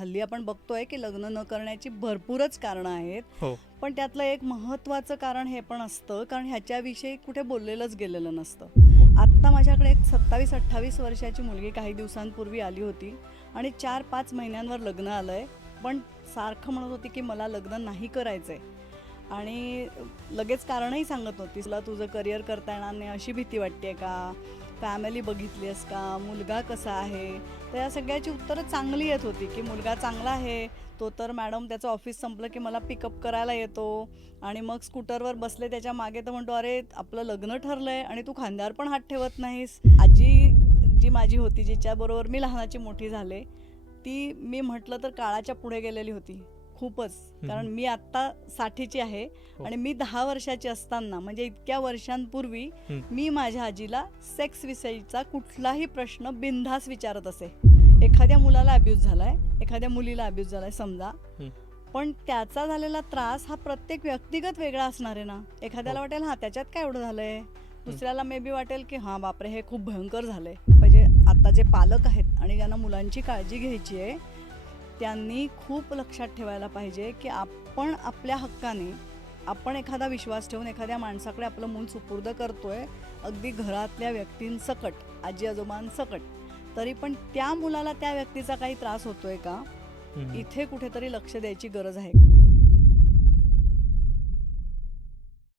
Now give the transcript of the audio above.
हल्ली आपण बघतोय की लग्न न करण्याची भरपूरच कारणं आहेत. हो. पण त्यातलं एक महत्त्वाचं कारण हे पण असतं कारण ह्याच्याविषयी कुठे बोललेलंच गेलेलं नसतं. आत्ता माझ्याकडे एक सत्तावीस अठ्ठावीस वर्षाची मुलगी काही दिवसांपूर्वी आली होती आणि चार पाच महिन्यांवर लग्न आलं आहे पण सारखं म्हणत होती की मला लग्न नाही करायचं आहे आणि लगेच कारणही सांगत होती तुला तुझं करिअर करता येणार नाही अशी भीती वाटते का? फॅमिली बघितलीस का? मुलगा कसा आहे? तर या सगळ्याची उत्तरं चांगली येत होती की मुलगा चांगला आहे तो तर मॅडम त्याचं ऑफिस संपलं की मला पिकअप करायला येतो. आणि मग स्कूटरवर बसले त्याच्यामागे तर म्हणतो अरे आपलं लग्न ठरलं आहे आणि तू खांद्यावर पण हात ठेवत नाहीस. आजी जी माझी होती जिच्याबरोबर मी लहानाची मोठी झाले ती मी म्हटलं तर काळाच्या पुढे गेलेली होती. खूपच कारण मी आत्ता साठीची आहे हो. आणि मी दहा वर्षाची असताना म्हणजे इतक्या वर्षांपूर्वी. मी माझ्या आजीला सेक्स विषयीचा कुठलाही प्रश्न बिनधास विचारत असे एखाद्या मुलाला अब्यूज झालाय एखाद्या मुलीला अब्यूज झालाय समजा. पण त्याचा झालेला त्रास हा प्रत्येक व्यक्तिगत वेगळा असणार आहे ना एखाद्याला हो. वाटेल हा त्याच्यात काय एवढं झालंय दुसऱ्याला मे बी वाटेल की हा बापरे हे खूप भयंकर झालंय म्हणजे आता जे पालक आहेत आणि ज्यांना मुलांची काळजी घ्यायची आहे त्यांनी खूप लक्षात ठेवायला पाहिजे की आपण आपल्या हक्काने आपण एखादा विश्वास ठेवून एखाद्या माणसाकडे आपलं मूल सुपूर्द करतोय अगदी घरातल्या व्यक्तींसकट आजी आजोबांसकट तरी पण त्या मुलाला त्या व्यक्तीचा काही त्रास होतोय का. इथे कुठेतरी लक्ष द्यायची गरज आहे